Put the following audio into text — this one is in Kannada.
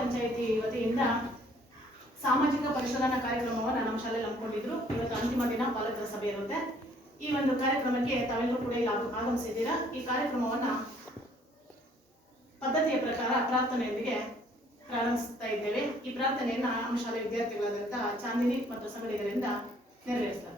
ಪಂಚಾಯಿತಿ ವತಿಯಿಂದ ಸಾಮಾಜಿಕ ಪರಿಶೋಧನಾ ಕಾರ್ಯಕ್ರಮವನ್ನು ನಮ್ಮ ಶಾಲೆಯಲ್ಲಿ ಹಮ್ಮಿಕೊಂಡಿದ್ರು. ಇವತ್ತು ಅಂತಿಮ ದಿನ ಪಾಲಕರ ಸಭೆ ಇರುತ್ತೆ. ಈ ಒಂದು ಕಾರ್ಯಕ್ರಮಕ್ಕೆ ತಾವೆಲ್ಲರೂ ಕೂಡ ಇಲ್ಲಿ ಆಗಮಿಸಿದ್ದೀರಾ? ಈ ಕಾರ್ಯಕ್ರಮವನ್ನ ಪದ್ಧತಿಯ ಪ್ರಕಾರ ಪ್ರಾರ್ಥನೆಯೊಂದಿಗೆ ಪ್ರಾರಂಭಿಸ್ತಾ ಇದ್ದೇವೆ. ಈ ಪ್ರಾರ್ಥನೆಯನ್ನ ನಮ್ಮ ಶಾಲೆ ವಿದ್ಯಾರ್ಥಿಗಳಾದಂತಹ ಚಾಂದಿನಿ ಮತ್ತು ಸಂಗಡಿಗರಿಂದ ನೆರವೇರಿಸ್ತಾರೆ.